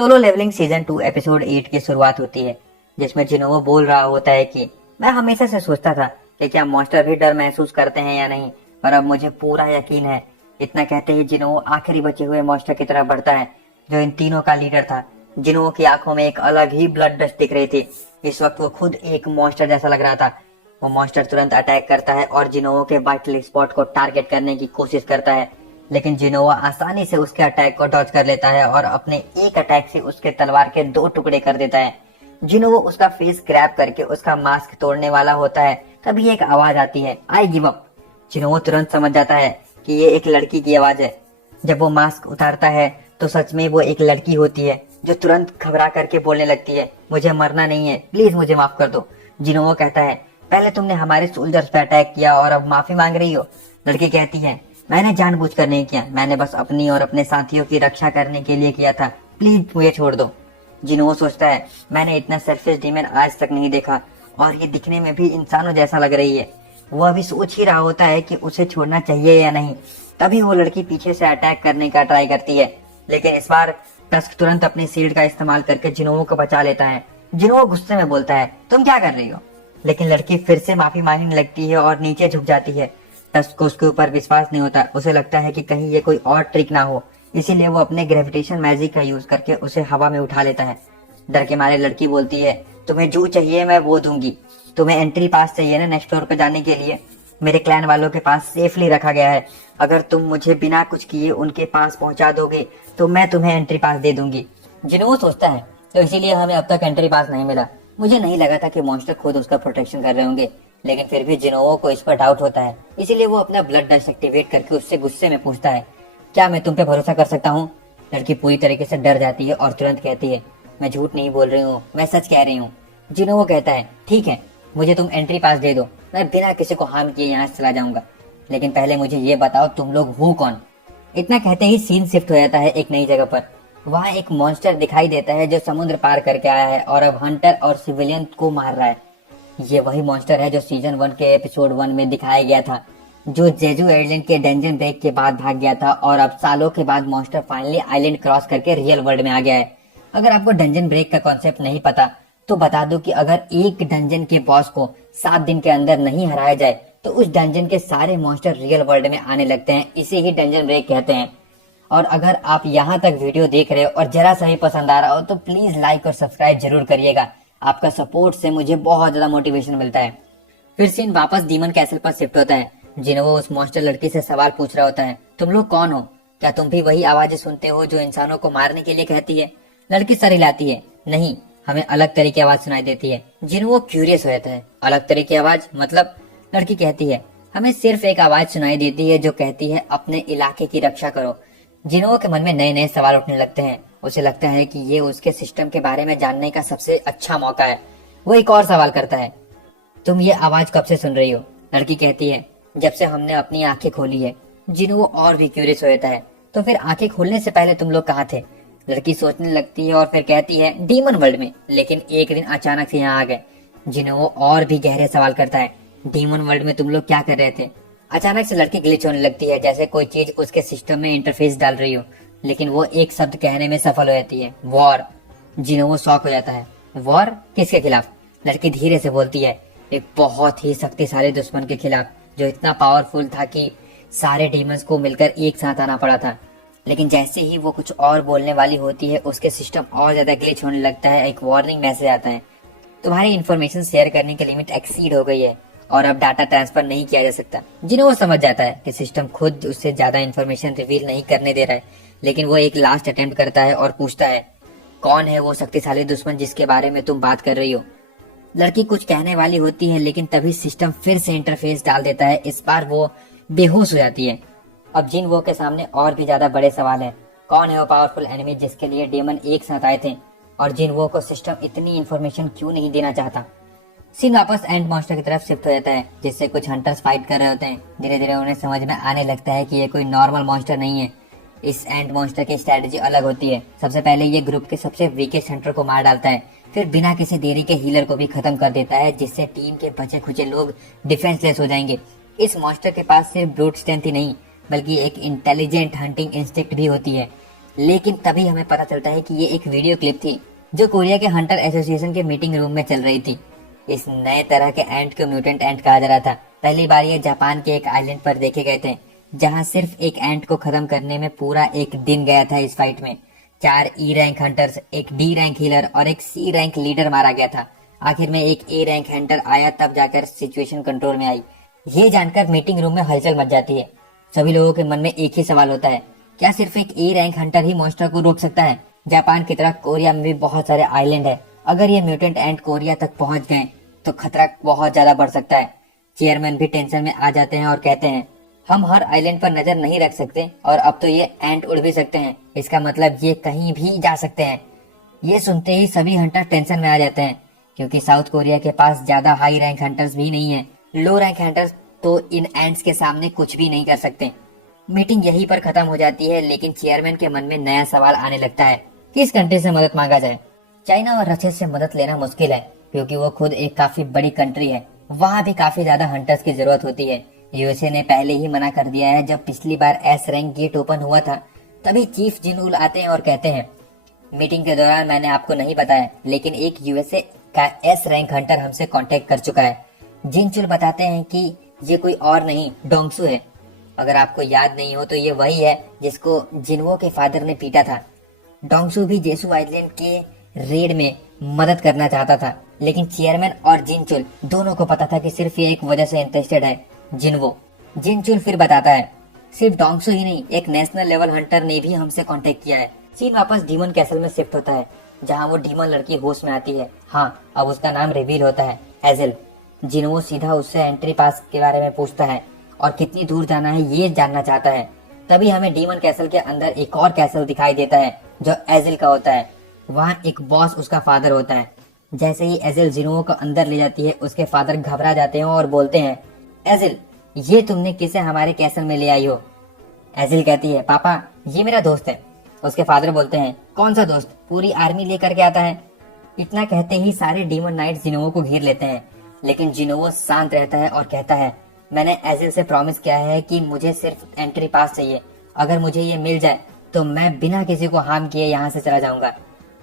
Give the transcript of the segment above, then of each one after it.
Solo levelling season 2 episode 8 की शुरुआत होती है, जिसमें जिनोवो बोल रहा होता है कि मैं हमेशा से सोचता था कि क्या मॉन्स्टर भी डर महसूस करते हैं या नहीं, पर अब मुझे पूरा यकीन है। इतना कहते ही जिनोवो आखिरी बचे हुए मॉन्स्टर की तरफ बढ़ता है, जो इन तीनों का लीडर था। जिनोवो की आंखों में एक अलग ही ब्लड डस्ट दिख रही थी। इस वक्त वो खुद एक मॉन्स्टर जैसा लग रहा था। वो मॉन्स्टर तुरंत अटैक करता है और जिनोवो के वाइटल स्पॉट को टारगेट करने की कोशिश करता है, लेकिन जिनोवा आसानी से उसके अटैक को डॉज कर लेता है और अपने एक अटैक से उसके तलवार के 2 टुकड़े कर देता है। जिनोवा उसका फेस ग्रैब करके उसका मास्क तोड़ने वाला होता है, तभी एक आवाज आती है, आई गिव अप। जिनोवा तुरंत समझ जाता है कि ये एक लड़की की आवाज है। जब वो मास्क उतारता है तो सच में वो एक लड़की होती है, जो तुरंत घबरा करके बोलने लगती है, मुझे मरना नहीं है, प्लीज मुझे माफ कर दो। जिनोवा कहता है, पहले तुमने हमारे सोल्जर्स पे अटैक किया और अब माफी मांग रही हो। लड़की कहती है, मैंने जानबूझकर नहीं किया, मैंने बस अपनी और अपने साथियों की रक्षा करने के लिए किया था, प्लीज मुझे छोड़ दो। जिनोवा सोचता है, मैंने इतना सेल्फिश डीमन आज तक नहीं देखा, और ये दिखने में भी इंसानों जैसा लग रही है। वो अभी सोच ही रहा होता है कि उसे छोड़ना चाहिए या नहीं, तभी वो लड़की पीछे से अटैक करने का ट्राई करती है, लेकिन इस बार टस्क तुरंत अपनी शील्ड का इस्तेमाल करके जिनोवा को बचा लेता है। जिनोवा गुस्से में बोलता है, तुम क्या कर रही हो? लेकिन लड़की फिर से माफी मांगने लगती है और नीचे झुक जाती है। टस्क को उसके ऊपर विश्वास नहीं होता। उसे लगता है कि कहीं ये कोई और ट्रिक ना हो, इसीलिए वो अपने ग्रेविटेशन मैजिक का यूज करके उसे हवा में उठा लेता है। डर के मारे लड़की बोलती है, तुम्हें जो चाहिए मैं वो दूंगी। तुम्हें एंट्री पास चाहिए ना नेक्स्ट फ्लोर पे जाने के लिए? मेरे क्लैन वालों के पास सेफली रखा गया है। अगर तुम मुझे बिना कुछ किए उनके पास पहुंचा दोगे तो मैं तुम्हें एंट्री पास दे दूंगी। जिन्हों सोचता है, तो इसीलिए हमें अब तक एंट्री पास नहीं मिला। मुझे नहीं लगा था कि मॉन्स्टर खुद उसका प्रोटेक्शन कर रहे होंगे, लेकिन फिर भी जिनोवो को इस पर डाउट होता है, इसीलिए वो अपना ब्लड डस्ट एक्टिवेट करके उससे गुस्से में पूछता है, क्या मैं तुम पे भरोसा कर सकता हूँ? लड़की पूरी तरीके से डर जाती है और तुरंत कहती है, मैं झूठ नहीं बोल रही हूँ, मैं सच कह रही हूँ। जिनोवो कहता है, ठीक है, मुझे तुम एंट्री पास दे दो, मैं बिना किसी को हार्म किए यहाँ से चला जाऊंगा, लेकिन पहले मुझे ये बताओ तुम लोग हो कौन? इतना कहते ही सीन शिफ्ट हो जाता है एक नई जगह पर। वहाँ एक मॉन्स्टर दिखाई देता है जो समुद्र पार करके आया है और अब हंटर और सिविलियन को मार रहा है। ये वही मॉन्स्टर है जो सीजन 1 के एपिसोड 1 में दिखाया गया था, जो जेजू आइलैंड के डंजन ब्रेक के बाद भाग गया था, और अब सालों के बाद मॉन्स्टर फाइनली आइलैंड क्रॉस करके रियल वर्ल्ड में आ गया है। अगर आपको डंजन ब्रेक का कॉन्सेप्ट नहीं पता तो बता दो कि अगर एक डंजन के बॉस को 7 दिन के अंदर नहीं हराया जाए तो उस डंजन के सारे मॉन्स्टर रियल वर्ल्ड में आने लगते हैं। इसे ही डंजन ब्रेक कहते हैं। और अगर आप यहाँ तक वीडियो देख रहे हो और जरा सा ही पसंद आ रहा हो तो प्लीज लाइक और सब्सक्राइब जरूर करिएगा। आपका सपोर्ट से मुझे बहुत ज्यादा मोटिवेशन मिलता है। फिर सीन वापस डीमन कैसल पर शिफ्ट होता है। जिन्हों उस मॉन्स्टर लड़की से सवाल पूछ रहा होता है, तुम लोग कौन हो? क्या तुम भी वही आवाजें सुनते हो जो इंसानों को मारने के लिए कहती है? लड़की सर हिलाती है, नहीं, हमें अलग तरह की आवाज सुनाई देती है। जिन्हों क्यूरियस हो जाता है, अलग तरह की आवाज मतलब? लड़की कहती है, हमें सिर्फ एक आवाज सुनाई देती है जो कहती है अपने इलाके की रक्षा करो। जिन्हों के मन में नए नए सवाल उठने लगते हैं। उसे लगता है कि ये उसके सिस्टम के बारे में जानने का सबसे अच्छा मौका है। वो एक और सवाल करता है, तुम ये आवाज कब से सुन रही हो? लड़की कहती है, जब से हमने अपनी आंखें खोली है। जिन्हों और भी क्यूरियस हो जाता है, तो फिर आंखें खोलने से पहले तुम लोग कहाँ थे? लड़की सोचने लगती है और फिर कहती है, डीमन वर्ल्ड में, लेकिन एक दिन अचानक से यहाँ आ गए। जिन्हों और भी गहरे सवाल करता है, डीमन वर्ल्ड में तुम लोग क्या कर रहे थे? अचानक से लड़की ग्लिच होने लगती है, जैसे कोई चीज उसके सिस्टम में इंटरफेस डाल रही हो, लेकिन वो एक शब्द कहने में सफल हो जाती है, वॉर। जिन्हों शॉक हो जाता है, वॉर किसके खिलाफ? लड़की धीरे से बोलती है, एक बहुत ही शक्तिशाली दुश्मन के खिलाफ, जो इतना पावरफुल था कि सारे डीमंस को मिलकर एक साथ आना पड़ा था। लेकिन जैसे ही वो कुछ और बोलने वाली होती है, उसके सिस्टम और ज्यादा ग्लिच होने लगता है। एक वार्निंग मैसेज आता है, तुम्हारी इन्फॉर्मेशन शेयर करने की लिमिट एक्सीड हो गई है और अब डाटा ट्रांसफर नहीं किया जा सकता। जिन्हों वो समझ जाता है कि सिस्टम खुद उससे ज्यादा इन्फॉर्मेशन रिवील नहीं करने दे रहा है, लेकिन वो एक लास्ट अटेम्प्ट करता है और पूछता है, कौन है वो शक्तिशाली दुश्मन जिसके बारे में तुम बात कर रही हो? लड़की कुछ कहने वाली होती है, लेकिन तभी सिस्टम फिर से इंटरफेस डाल देता है। इस बार वो बेहोश हो जाती है। अब जिन वो के सामने और भी ज्यादा बड़े सवाल है, कौन है वो पावरफुल एनिमी जिसके लिए डेमन एक साथ आए थे, और जिन वो को सिस्टम इतनी इन्फॉर्मेशन क्यों नहीं देना चाहता? सीन वापस एंड मॉन्स्टर की तरफ शिफ्ट हो जाता है, जिससे कुछ हंटर्स फाइट कर रहे होते हैं। धीरे धीरे उन्हें समझ में आने लगता है कि ये कोई नॉर्मल मॉन्स्टर नहीं है। इस एंड मॉन्स्टर की स्ट्रेटजी अलग होती है। सबसे पहले ये ग्रुप के सबसे वीकेस्ट हंटर को मार डालता है, फिर बिना किसी देरी के हीलर को भी खत्म कर देता है, जिससे टीम के बचे खुचे लोग डिफेंसलेस हो जाएंगे। इस मॉन्स्टर के पास सिर्फ ब्रूट स्ट्रेंथ ही नहीं, बल्कि एक इंटेलिजेंट हंटिंग इंस्टिंक्ट भी होती है। लेकिन तभी हमें पता चलता है कि ये एक वीडियो क्लिप थी जो कोरिया के हंटर एसोसिएशन के मीटिंग रूम में चल रही थी। इस नए तरह के एंट को म्यूटेंट एंट कहा जा रहा था। पहली बार ये जापान के एक आइलैंड पर देखे गए थे, जहां सिर्फ एक एंट को खत्म करने में पूरा एक दिन गया था। इस फाइट में 4 ई रैंक हंटर्स, एक डी रैंक हीलर और एक सी रैंक लीडर मारा गया था। आखिर में एक ए रैंक हंटर आया, तब जाकर सिचुएशन कंट्रोल में आई। ये जानकर मीटिंग रूम में हलचल मच जाती है। सभी लोगों के मन में एक ही सवाल होता है, क्या सिर्फ एक A rank Hunter he monster को रोक सकता है? जापान की तरह कोरिया में भी बहुत सारे आइलैंड है। अगर ये म्यूटेंट एंट कोरिया तक पहुंच गए तो खतरा बहुत ज्यादा बढ़ सकता है। चेयरमैन भी टेंशन में आ जाते हैं और कहते हैं, हम हर आइलैंड पर नजर नहीं रख सकते और अब तो ये एंट उड़ भी सकते हैं। इसका मतलब ये कहीं भी जा सकते हैं। ये सुनते ही सभी हंटर टेंशन में आ जाते हैं, क्योंकि साउथ कोरिया के पास ज्यादा हाई रैंक हंटर्स भी नहीं है। लो रैंक हंटर्स तो इन एंट्स के सामने कुछ भी नहीं कर सकते। मीटिंग यहीं पर खत्म हो जाती है, लेकिन चेयरमैन के मन में नया सवाल आने लगता है, किस कंट्री से मदद मांगा जाए। चाइना और रशिया से मदद लेना मुश्किल है, क्योंकि वो खुद एक काफी बड़ी कंट्री है। वहाँ भी काफी ज्यादा हंटर्स की जरूरत होती है। यूएसए ने पहले ही मना कर दिया है। जब पिछली बार एस रैंक गेट ओपन हुआ था, तभी चीफ जिनउल आते हैं और कहते हैं, मीटिंग के दौरान मैंने आपको नहीं बताया, लेकिन एक यूएसए का एस रैंक हंटर हमसे कांटेक्ट कर चुका है। जिनचुल बताते हैं कि ये कोई और नहीं, डोंगसू है। अगर आपको याद नहीं हो तो ये वही है जिसको जिनवो के फादर ने पीटा था। डोंगसू भी जेसू आइलैंड के रेड में मदद करना चाहता था, लेकिन चेयरमैन और जिनचुल दोनों को पता था कि सिर्फ ये एक वजह से इंटरेस्टेड है, जिनवो। जिनचुल फिर बताता है, सिर्फ डोंगसू ही नहीं, एक नेशनल लेवल हंटर ने भी हमसे कांटेक्ट किया है। सीन वापस डीमन कैसल में शिफ्ट होता है, जहां वो डीमन लड़की होश में आती है। हाँ, अब उसका नाम रिवील होता है, एजेल। जिनवो सीधा उससे एंट्री पास के बारे में पूछता है और कितनी दूर जाना है ये जानना चाहता है। तभी हमें डीमन कैसल के अंदर एक और कैसल दिखाई देता है जो एजेल का होता है। वहाँ एक बॉस उसका फादर होता है। जैसे ही एजेल जिनवो को अंदर ले जाती है, उसके फादर घबरा जाते हैं और बोलते हैं, एजेल, ये तुमने किसे हमारे कैसल में ले आई हो? एजेल कहती है, पापा ये मेरा दोस्त है। उसके फादर बोलते हैं, कौन सा दोस्त? पूरी आर्मी लेकर के आता है। इतना कहते ही सारे डीमन नाइट जिनवो को घेर लेते हैं, लेकिन जिनवो शांत रहता है और कहता है, मैंने एजेल से प्रॉमिस किया है कि मुझे सिर्फ एंट्री पास चाहिए। अगर मुझे ये मिल जाए तो मैं बिना किसी को हार्म किए यहाँ से चला जाऊंगा।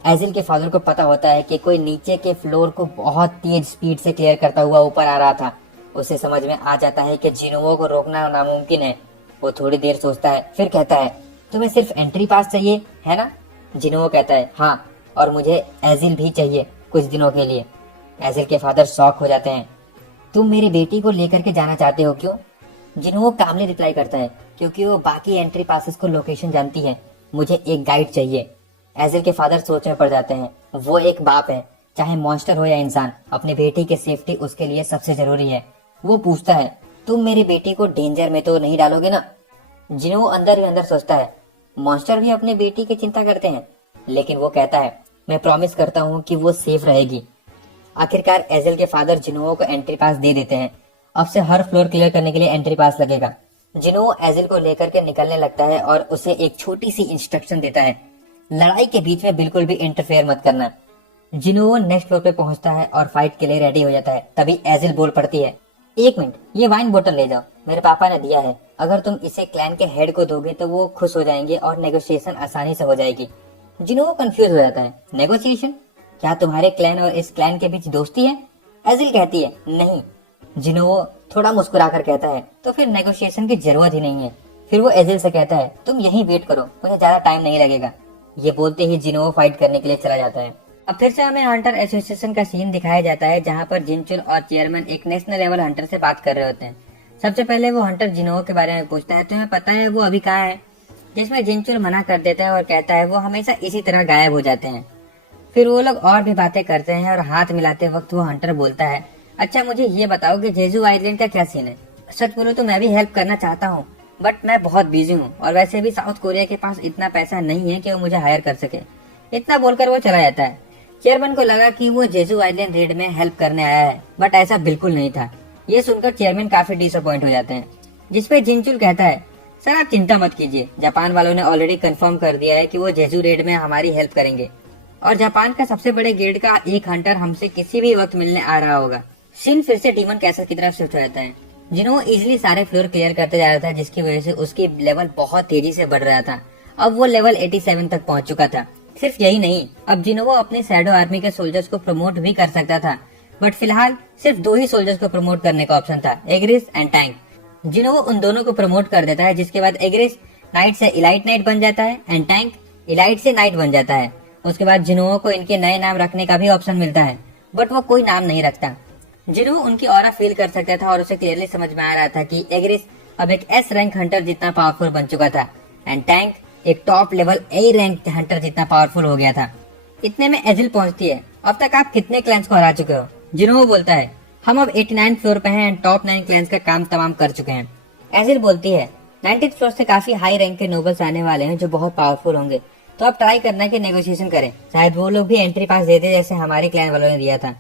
एजेल के फादर को पता होता है कि कोई नीचे के फ्लोर को बहुत तेज स्पीड से क्लियर करता हुआ ऊपर आ रहा था। उसे समझ में आ जाता है कि जिनवो को रोकना नामुमकिन है। वो थोड़ी देर सोचता है, फिर कहता है, तुम्हें सिर्फ एंट्री पास चाहिए है ना? जिनवो कहता है, हाँ, और मुझे एजेल भी चाहिए कुछ दिनों के लिए। एजेल के फादर शॉक हो जाते हैं, तुम मेरी बेटी को लेकर के जाना चाहते हो क्यों? जिनवो कामली रिप्लाई करता है, क्योंकि वो बाकी एंट्री पासेस को लोकेशन जानती है। मुझे एक गाइड चाहिए। एजेल के फादर सोच में पड़ जाते हैं। वो एक बाप है, चाहे मॉन्स्टर हो या इंसान, अपनी बेटी की सेफ्टी उसके लिए सबसे जरूरी है। वो पूछता है, तुम मेरी बेटी को डेंजर में तो नहीं डालोगे ना? जिनवो अंदर ही अंदर सोचता है, मॉन्स्टर भी अपनी बेटी की चिंता करते हैं, लेकिन वो कहता है, मैं प्रॉमिस करता हूँ कि वो सेफ रहेगी। आखिरकार एजेल के फादर जिनवो को एंट्री पास दे देते हैं। अब से हर फ्लोर क्लियर करने के लिए एंट्री पास लगेगा। जिनवो एजेल को लेकर के निकलने लगता है और उसे एक छोटी सी इंस्ट्रक्शन देता है, लड़ाई के बीच में बिल्कुल भी इंटरफेयर मत करना। जिनवो नेक्स्ट फ्लोर पे पहुंचता है और फाइट के लिए रेडी हो जाता है। तभी एजेल बोल पड़ती है, एक मिनट, ये वाइन बोतल ले जाओ, मेरे पापा ने दिया है। अगर तुम इसे क्लैन के हेड को दोगे तो वो खुश हो जाएंगे और नेगोशिएशन आसानी से हो जाएगी। जिनवो कंफ्यूज हो जाता है, नेगोशिएशन? क्या तुम्हारे क्लैन और इस क्लैन के बीच दोस्ती है? एजेल कहती है, नहीं। जिनवो थोड़ा मुस्कुराकर कहता है, तो फिर नेगोशिएशन की जरूरत ही नहीं है। फिर वो एजेल से कहता है, तुम यहीं वेट करो, मुझे ज्यादा टाइम नहीं लगेगा। ये बोलते ही जिनवो फाइट करने के लिए चला जाता है। अब फिर से हमें हंटर एसोसिएशन का सीन दिखाया जाता है, जहाँ पर जिनचुल और चेयरमैन एक नेशनल लेवल हंटर से बात कर रहे होते हैं। सबसे पहले वो हंटर जिनवो के बारे में पूछता है, तुम्हें पता है वो अभी कहाँ है? जिसमें जिनचुल मना कर देता है और कहता है वो हमेशा इसी तरह गायब हो जाते हैं। फिर वो लोग और भी बातें करते हैं और हाथ मिलाते वक्त वो हंटर बोलता है, अच्छा मुझे ये बताओ कि जेजू आइलैंड का क्या सीन है? सच बोलो तो मैं भी हेल्प करना चाहता हूँ, बट मैं बहुत बिजी हूँ और वैसे भी साउथ कोरिया के पास इतना पैसा नहीं है कि वो मुझे हायर कर सके। इतना बोलकर वो चला जाता है। चेयरमैन को लगा कि वो जेजू आइलैंड रेड में हेल्प करने आया है, बट ऐसा बिल्कुल नहीं था। ये सुनकर चेयरमैन काफी डिसअपॉइंट हो जाते हैं, जिसपे जिनचुल कहता है, सर आप चिंता मत कीजिए, जापान वालों ने ऑलरेडी कंफर्म कर दिया है कि वो जेजू रेड में हमारी हेल्प करेंगे और जापान का सबसे बड़े गिल्ड का एक हंटर हमसे किसी भी वक्त मिलने आ रहा होगा। सीन फिर से डीमन कैसल की तरफ शिफ्ट हो जाता है। जिन्होंने इजिली सारे फ्लोर क्लियर करते जा रहा था, जिसकी वजह से उसकी लेवल बहुत तेजी से बढ़ रहा था। अब वो लेवल 87 तक पहुंच चुका था। सिर्फ यही नहीं, अब जिनोवो अपने शैडो आर्मी के सोल्जर्स को प्रमोट भी कर सकता था, बट फिलहाल सिर्फ 2 ही सोल्जर्स को प्रमोट करने का ऑप्शन था, एग्रिस एंड टैंक। जिनोवो उन दोनों को प्रमोट कर देता है, जिसके बाद एग्रिस नाइट से इलाइट नाइट बन जाता है एंड टैंक इलाइट से नाइट बन जाता है। उसके बाद जिनोवो को इनके नए नाम रखने का भी ऑप्शन मिलता है, बट वो कोई नाम नहीं रखता। जिनोवो उनकी ऑरा फील कर सकता था और उसे क्लियरली समझ में आ रहा था कि एग्रिस अब एक एस रैंक हंटर जितना पावरफुल बन चुका था एंड टैंक एक top level A rank Hunter जितना पावरफुल हो गया था। इतने में एजिल पहुंचती है। अब तक आप कितने क्लैंस को हरा चुके हो? जिनोवो बोलता है, हम अब 89 फ्लोर पे हैं एंड टॉप 9 क्लैंस का काम तमाम कर चुके हैं। एजिल बोलती है, 90 फ्लोर से काफी हाई रैंक के नोबल्स आने वाले हैं जो बहुत पावरफुल होंगे, तो अब ट्राई करना कि नेगोशिएशन करें, शायद वो लोग भी एंट्री पास दे दे जैसे हमारे क्लैन वालों ने दिया था।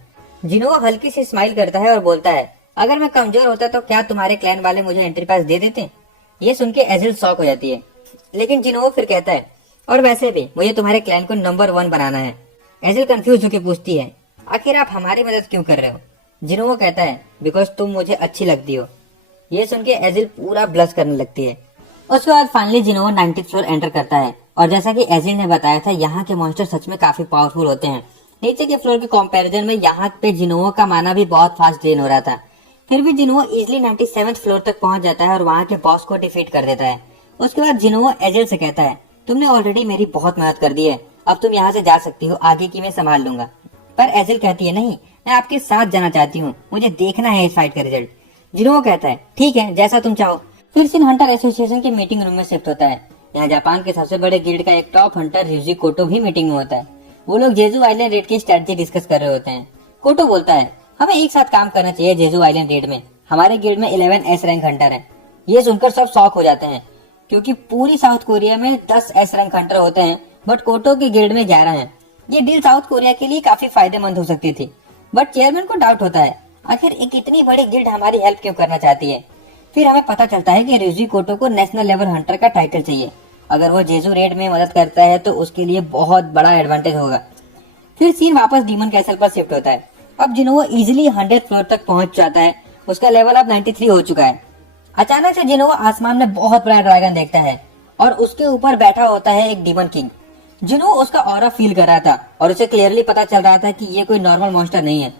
जिनोवो हल्की सी स्माइल करता है और बोलता है, अगर मैं कमजोर होता तो क्या तुम्हारे क्लैन वाले मुझे एंट्री पास दे देते? ये सुन के एजिल शॉक हो जाती है, लेकिन जिनोवो फिर कहता है, और वैसे भी मुझे तुम्हारे क्लैन को नंबर 1 बनाना है। एजिल कंफ्यूज होकर पूछती है, आखिर आप हमारी मदद क्यों कर रहे हो? जिनोवो कहता है, बिकॉज तुम मुझे अच्छी लगती हो। ये सुन के एजिल पूरा ब्लश करने लगती है। उसके बाद फाइनली जिनोवो 90 फ्लोर एंटर करता है और जैसा कि एजिल ने बताया था, यहाँ के मॉन्स्टर सच में काफी पावरफुल होते हैं। नीचे के फ्लोर के कंपैरिजन में यहाँ पे जिनोवो का माना भी बहुत फास्ट ड्रेन हो रहा था। फिर भी जिनोवो इजिली 97 फ्लोर तक पहुंच जाता है और वहाँ के बॉस को डिफीट कर देता है। उसके बाद जिनोवो एजिल से कहता है, तुमने ऑलरेडी मेरी बहुत मदद कर दी है, अब तुम यहाँ से जा सकती हो, आगे की मैं संभाल लूंगा। पर एजिल कहती है, नहीं, मैं आपके साथ जाना चाहती हूँ, मुझे देखना है इस फाइट का रिजल्ट। जिनोवो कहता है, ठीक है, जैसा तुम चाहो। फिर सीन हंटर एसोसिएशन के मीटिंग रूम में शिफ्ट होता है। यहाँ जापान के सबसे बड़े गिल्ड का एक टॉप हंटर र्यूजी कोटो भी मीटिंग में होता है। वो लोग जेजू आइलैंड रेड की स्ट्रेटजी डिस्कस कर रहे होते हैं। कोटो बोलता है, हमें एक साथ काम करना चाहिए जेजू आइलैंड रेड में, हमारे गिल्ड में 11 एस रैंक हंटर है। ये सुनकर सब शॉक हो जाते हैं, क्योंकि पूरी साउथ कोरिया में 10 एस रैंक हंटर होते हैं, बट कोटो के गिल्ड में 11 हैं। ये डील साउथ कोरिया के लिए काफी फायदेमंद हो सकती थी, बट चेयरमैन को डाउट होता है, आखिर एक इतनी बड़ी गिल्ड हमारी हेल्प क्यों करना चाहती है। फिर हमें पता चलता है कि र्यूजी कोटो को नेशनल लेवल हंटर का टाइटल चाहिए। अगर वो जेजू रेड में मदद करता है तो उसके लिए बहुत बड़ा एडवांटेज होगा। फिर सीन वापस डीमन कैसल पर शिफ्ट होता है। अब जिनोवो इजिली 100 फ्लोर तक पहुंच जाता है। उसका लेवल अब 93 हो चुका है। अचानक से जिनोवो आसमान में बहुत बड़ा ड्रैगन देखता है और उसके ऊपर बैठा होता है एक डीमन किंग। जिनोवो उसका ऑरा फील कर रहा था और उसे क्लियरली पता चल रहा था कि ये कोई नॉर्मल मॉन्स्टर नहीं है।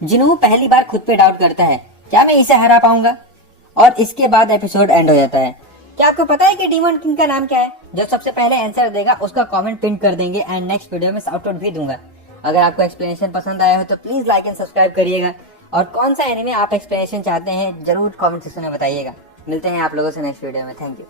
जिनोवो पहली बार खुद पे डाउट करता है, क्या मैं इसे हरा पाऊंगा? और इसके बाद एपिसोड एंड हो जाता है। क्या आपको पता है कि डीमन किंग का नाम क्या है? जो सबसे पहले आंसर देगा उसका कमेंट पिन कर देंगे एंड नेक्स्ट वीडियो में शाउट आउट भी दूंगा। अगर आपको एक्सप्लेनेशन पसंद आया हो तो प्लीज लाइक एंड सब्सक्राइब करिएगा, और कौन सा एनिमे आप एक्सप्लेनेशन चाहते हैं जरूर कमेंट सेक्शन में बताइएगा। मिलते हैं आप लोगों से नेक्स्ट वीडियो में। Thank you.